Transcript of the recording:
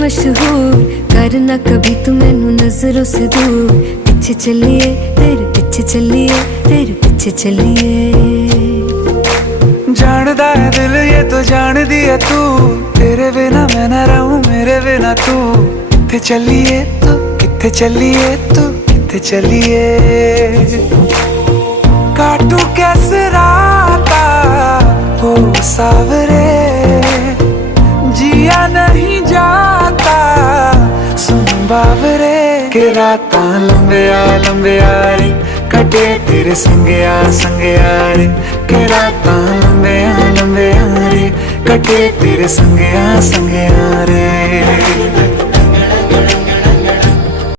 मशहूर, करना कभी तू मैनू नजरों से दूर। पीछे चलिए तेरे पीछे चलिए, तेरे पीछे चलिए। जानदा है दिल ये तो जान दिया तू, तेरे बिना मैं ना रहूं मेरे बिना तू। किथे चलिए तू, किथे चलिए तू, किथे चलिए। काटू कैसे राता हो सावरे, जिया नहीं जाता सुन बावरे। के रातां लंबिया लंबिया रे, कटे तेरे संगया संगया रे। के रातां लंबिया लंबिया रे, कटे तेरे संगया संगया रे।